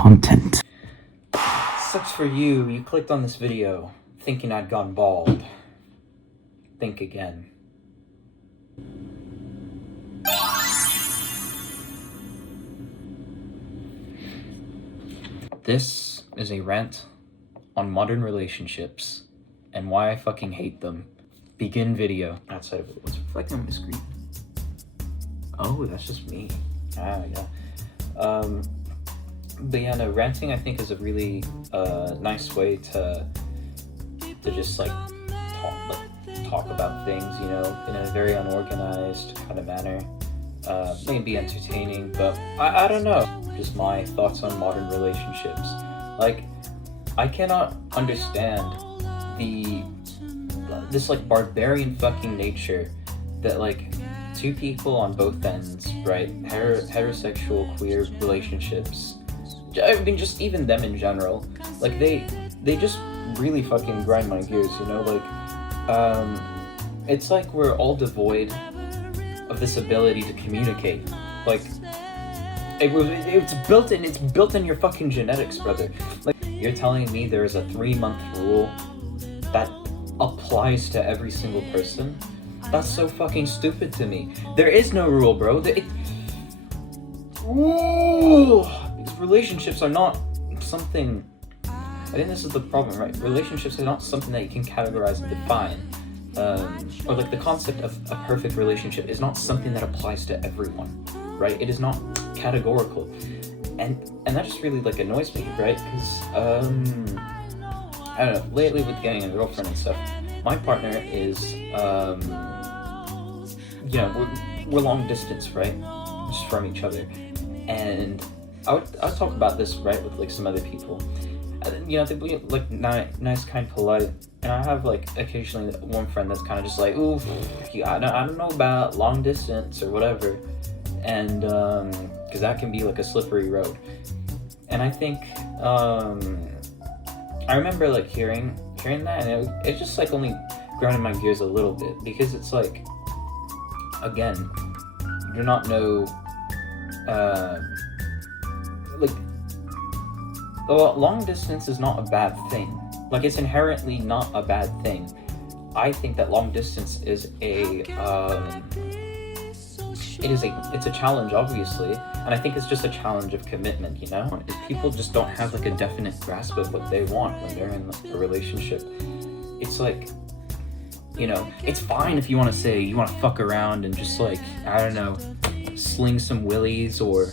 content. Sucks for you. You clicked on this video thinking I'd gone bald. Think again. This is a rant on modern relationships and why I fucking hate them. Begin video. Outside of it, what's reflecting on my screen? Oh, that's just me. Ah, yeah. But yeah, no, ranting I think is a really nice way to just like talk about things, you know, in a very unorganized kind of manner. Maybe entertaining, but I don't know. Just my thoughts on modern relationships. Like, I cannot understand this like barbarian fucking nature that like two people on both ends, right? Heterosexual, queer relationships. I mean, just even them in general. Like they just really fucking grind my gears, you know? Like, it's like we're all devoid of this ability to communicate. Like, it's built in your fucking genetics, brother. Like, you're telling me there is a 3-month rule that applies to every single person? That's so fucking stupid to me. There is no rule, bro. These relationships are not something... I think this is the problem, right? Relationships are not something that you can categorize and define. Or like the concept of a perfect relationship is not something that applies to everyone, right? It is not categorical. And that just really like annoys me, right? Because, I don't know, lately with getting a girlfriend and stuff, my partner is, you know, we're long distance, right? Just from each other. And I would talk about this, right, with like some other people. And, you know, they'd be like nice, kind, polite. And I have like occasionally one friend that's kind of just like, ooh, I don't know about long distance or whatever. And, because that can be like a slippery road. And I think, I remember like hearing that, and it just like only grounded my gears a little bit, because it's like, again, you do not know, like, long distance is not a bad thing. Like, it's inherently not a bad thing. I think that long distance is it's a challenge, obviously, and I think it's just a challenge of commitment, you know? If people just don't have like a definite grasp of what they want when they're in like, a relationship, it's like, you know, it's fine if you want to say you want to fuck around and just like, I don't know, sling some willies, or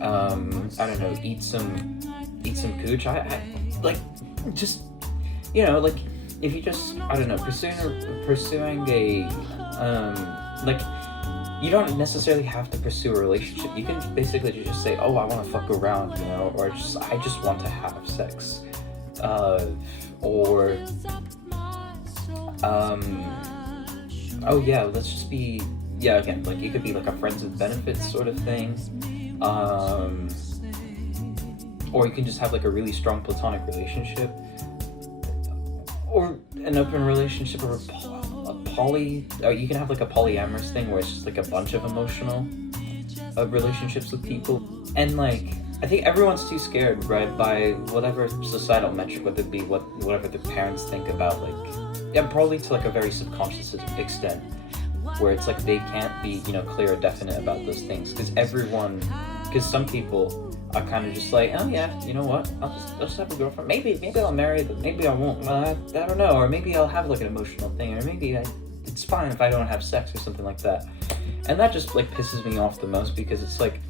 I don't know, eat some cooch. I like, just, you know, like, if you just, I don't know, pursuing a like, you don't necessarily have to pursue a relationship. You can basically just say, oh, I want to fuck around, you know, or I just want to have sex, or oh yeah, let's just be, yeah, again, like, it could be like a friends with benefits sort of thing, or you can just have like a really strong platonic relationship, or an open relationship, or you can have like a polyamorous thing where it's just like a bunch of emotional relationships with people. And like, I think everyone's too scared, right, by whatever societal metric, whether it be whatever the parents think about, like, yeah, probably to like a very subconscious extent, where it's like they can't be, you know, clear or definite about those things, because some people are kind of just like, oh yeah, you know what, I'll just have a girlfriend, maybe I'll marry, but maybe I won't, I don't know, or maybe I'll have like an emotional thing, or maybe it's fine if I don't have sex or something like that. And that just like pisses me off the most, because it's like,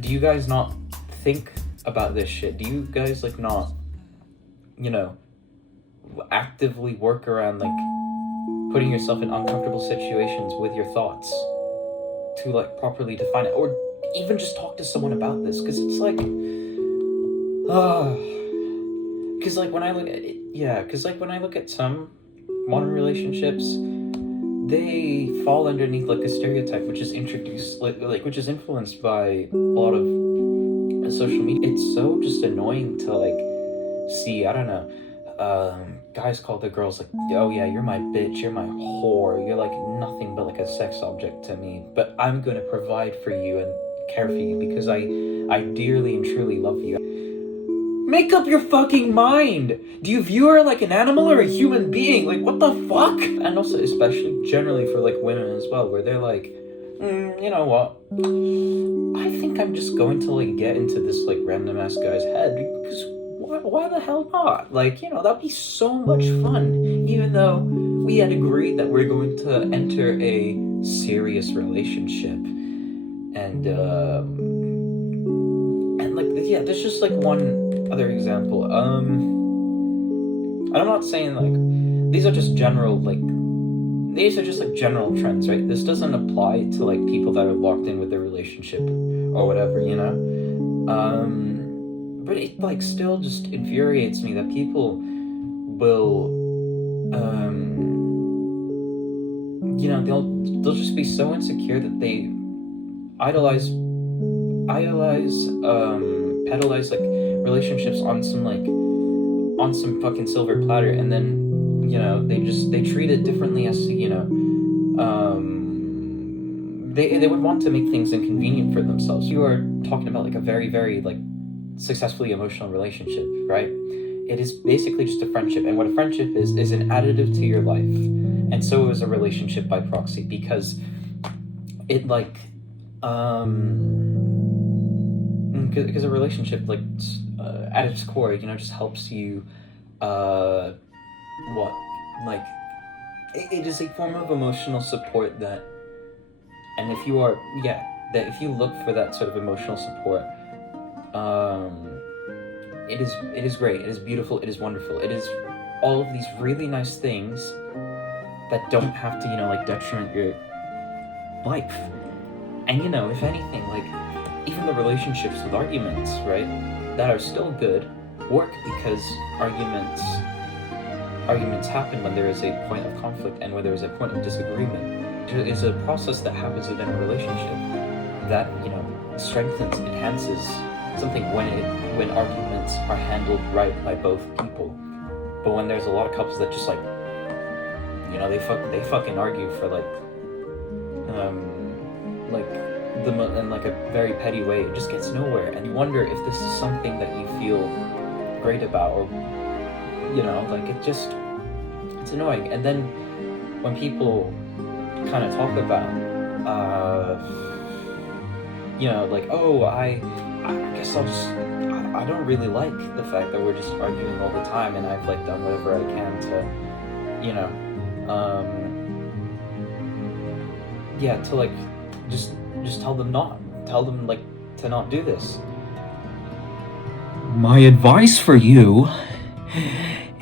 do you guys not think about this shit? Do you guys like not, you know, actively work around like putting yourself in uncomfortable situations with your thoughts to like properly define it, or even just talk to someone about this? Because it's like, because like when I look at it, yeah, because like when I look at some modern relationships, they fall underneath like a stereotype which is introduced, like which is influenced by a lot of social media. It's so just annoying to like see, I don't know, guys call the girls like, oh yeah, you're my bitch, you're my whore, you're like nothing but like a sex object to me, but I'm gonna provide for you and care for you because I dearly and truly love you. Make up your fucking mind! Do you view her like an animal or a human being? Like, what the fuck? And also, especially generally for, like, women as well, where they're like, you know what? I think I'm just going to, like, get into this, like, random-ass guy's head, because why the hell not? Like, you know, that'd be so much fun, even though we had agreed that we're going to enter a serious relationship. And like, yeah, there's just, like, one other example. And I'm not saying, like, these are just general, like, these are just, like, general trends, right? This doesn't apply to, like, people that are locked in with their relationship or whatever, you know? But it, like, still just infuriates me that people will, you know, they'll just be so insecure that they idolize, pedalize, like, relationships on some fucking silver platter, and then, you know, they treat it differently as, you know, they would want to make things inconvenient for themselves. You are talking about, like, a very, very, like, successfully emotional relationship, right? It is basically just a friendship, and what a friendship is an additive to your life, and so is a relationship by proxy, because it, like, because a relationship, like, at its core, you know, just helps you, it is a form of emotional support that, and if you look for that sort of emotional support, it is great, it is beautiful, it is wonderful, it is all of these really nice things that don't have to, you know, like, detriment your life. And, you know, if anything, like, even the relationships with arguments, right, that are still good, work because arguments happen when there is a point of conflict and when there is a point of disagreement. It's a process that happens within a relationship that, you know, strengthens, enhances something when arguments are handled right by both people. But when there's a lot of couples that just, like, you know, they fucking argue for, like, in, like, a very petty way, it just gets nowhere, and you wonder if this is something that you feel great about, or, you know, like, it's annoying. And then when people kind of talk about, you know, like, oh, I guess I don't really like the fact that we're just arguing all the time, and I've, like, done whatever I can to, you know, to, like, just tell them, like, to not do this. My advice for you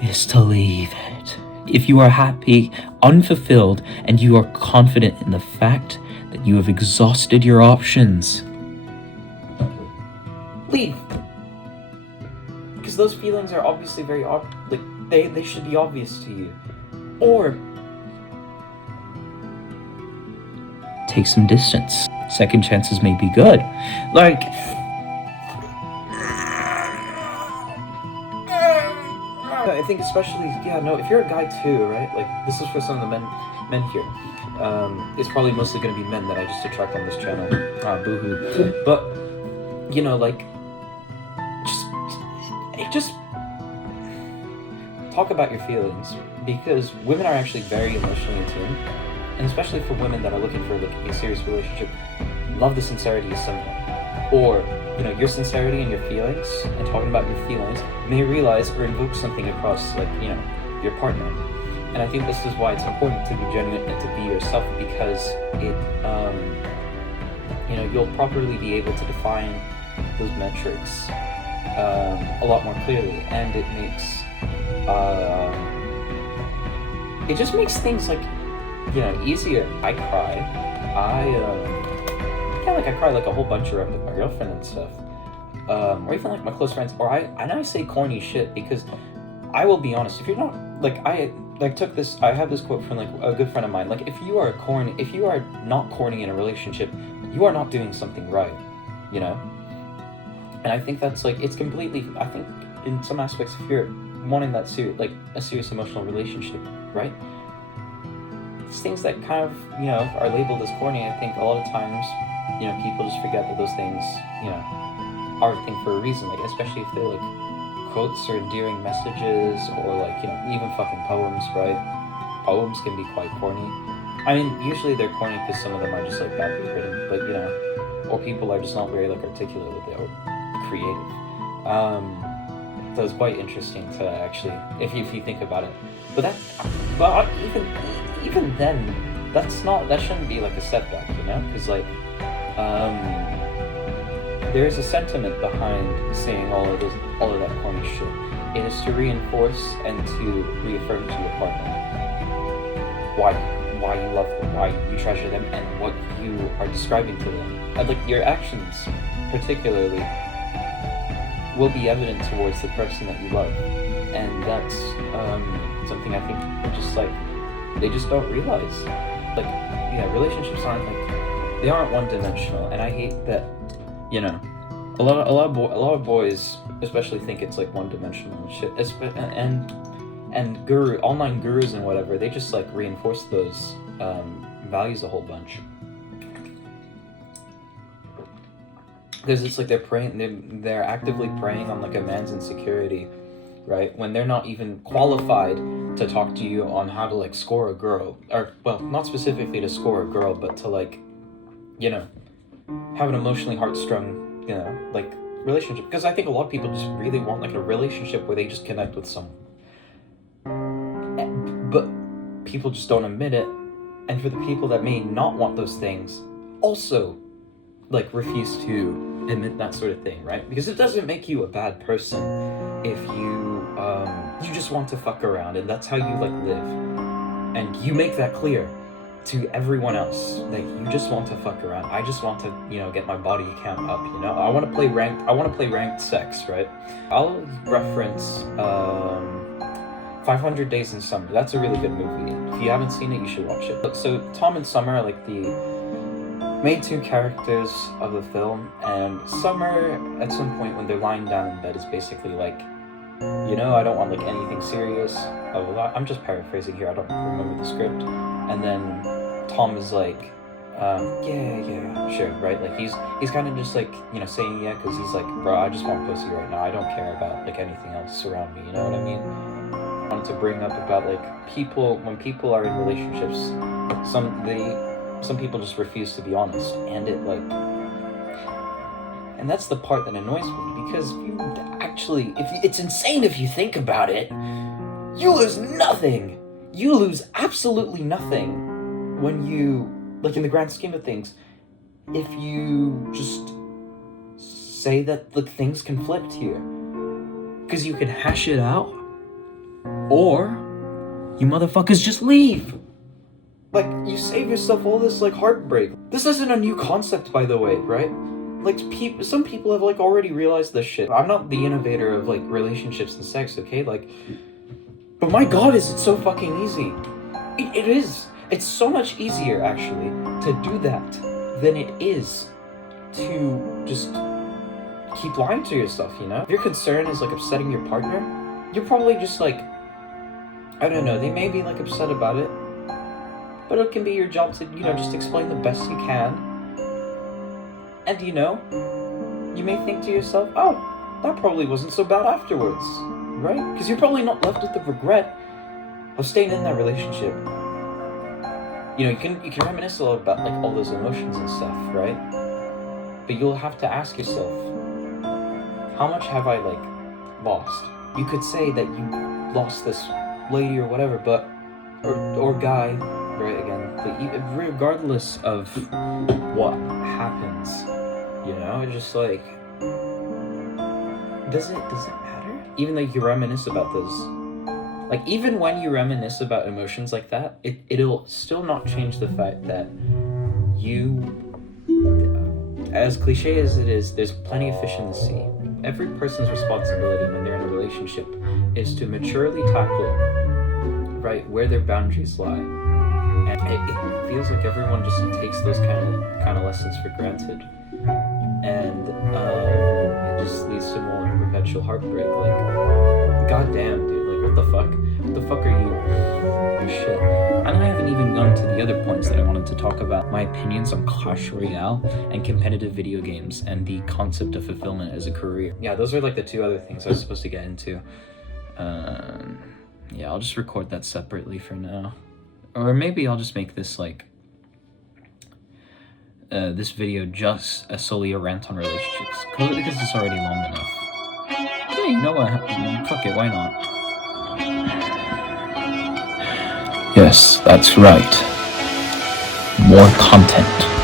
is to leave it. If you are happy, unfulfilled, and you are confident in the fact that you have exhausted your options, leave. Because those feelings are obviously very they should be obvious to you. Or take some distance. Second chances may be good. Like, I think especially, if you're a guy too, right? Like, this is for some of the men here. It's probably mostly going to be men that I just attract on this channel. Boo-hoo. But, you know, like, just talk about your feelings, because women are actually very emotionally in tune. And especially for women that are looking for, like, a serious relationship, love the sincerity of someone. Or, you know, your sincerity and your feelings, and talking about your feelings, may realize or invoke something across, like, you know, your partner. And I think this is why it's important to be genuine and to be yourself, because it, you know, you'll properly be able to define those metrics a lot more clearly, and it makes, it just makes things, like, you know, easier. I cry. I cry, like, a whole bunch around with my girlfriend and stuff. Or even, like, my close friends. Or I say corny shit, because I will be honest, if you're not, like, I have this quote from, like, a good friend of mine. Like, if you are not corny in a relationship, you are not doing something right, you know? And I think that's, like, it's completely, I think, in some aspects, if you're wanting that like, a serious emotional relationship, right? Things that kind of, you know, are labeled as corny, I think a lot of times, you know, people just forget that those things, you know, are a thing for a reason, like, especially if they're, like, quotes or endearing messages, or like, you know, even fucking poems, right? Poems can be quite corny. I mean, usually they're corny because some of them are just like badly written, but you know, or people are just not very like articulate with it or creative. So it's quite interesting to actually, if you think about it. But even then, that shouldn't be like a setback, you know? Because like, there's a sentiment behind saying all of that corny shit. It is to reinforce and to reaffirm to your partner why you love them, why you treasure them, and what you are describing to them. And like your actions, particularly, will be evident towards the person that you love, and that's something I think people just like they just don't realize. Like, yeah, relationships aren't one-dimensional, and I hate that. You know, a lot of boys especially think it's like one-dimensional and shit. And online gurus and whatever, they just like reinforce those values a whole bunch. Because it's like they're actively preying on like a man's insecurity, right? When they're not even qualified to talk to you on how to like score a girl, or well, not specifically to score a girl, but to like, you know, have an emotionally heartstrung, you know, like relationship. Because I think a lot of people just really want like a relationship where they just connect with someone, but people just don't admit it. And for the people that may not want those things, also like refuse to admit that sort of thing, right? Because it doesn't make you a bad person if you just want to fuck around, and that's how you like live, and you make that clear to everyone else that you just want to fuck around. I just want to, you know, get my body count up, you know? I want to play ranked sex, right? I'll reference 500 Days in Summer. That's a really good movie. If you haven't seen it, you should watch it. So Tom and Summer are like the main two characters of the film, and Summer, at some point when they're lying down in bed, is basically like, you know, I don't want like anything serious. I'm just paraphrasing here, I don't remember the script. And then Tom is like, yeah, sure, right? Like he's kind of just like, you know, saying yeah, because he's like, bro, I just want pussy right now. I don't care about like anything else around me, you know what I mean? I wanted to bring up about like when people are in relationships, some people just refuse to be honest, and and that's the part that annoys me, because it's insane if you think about it. You lose nothing. You lose absolutely nothing when you, like in the grand scheme of things, if you just say that the things conflict here. Because you can hash it out, or you motherfuckers just leave. Like, you save yourself all this, like, heartbreak. This isn't a new concept, by the way, right? Like, some people have, like, already realized this shit. I'm not the innovator of, like, relationships and sex, okay? Like, but my god, is it so fucking easy. It is. It's so much easier, actually, to do that than it is to just keep lying to yourself, you know? If your concern is, like, upsetting your partner, you're probably just, like, I don't know, they may be, like, upset about it, but it can be your job to, you know, just explain the best you can. And, you know, you may think to yourself, oh, that probably wasn't so bad afterwards, right? Because you're probably not left with the regret of staying in that relationship. You know, you can reminisce a lot about, like, all those emotions and stuff, right? But you'll have to ask yourself, how much have I, like, lost? You could say that you lost this lady or whatever, but, or guy, right, again, but regardless of what happens, you know, it's just like, does it matter? Even though you reminisce about those, like, even when you reminisce about emotions like that, it'll still not change the fact that you, as cliche as it is, there's plenty of fish in the sea. Every person's responsibility when they're in a relationship is to maturely tackle, right, where their boundaries lie. And it feels like everyone just takes those kind of lessons for granted, and it just leads to more perpetual heartbreak. Like, goddamn, dude, like, what the fuck? The fuck are you? Oh, shit. And I haven't even gone to the other points that I wanted to talk about. My opinions on Clash Royale and competitive video games and the concept of fulfillment as a career. Yeah, those are like the two other things I was supposed to get into. Yeah, I'll just record that separately for now. Or maybe I'll just make this like this video just solely a rant on relationships, because it's already long enough. Hey, you know what? Fuck it, why not? Yes, that's right. More content.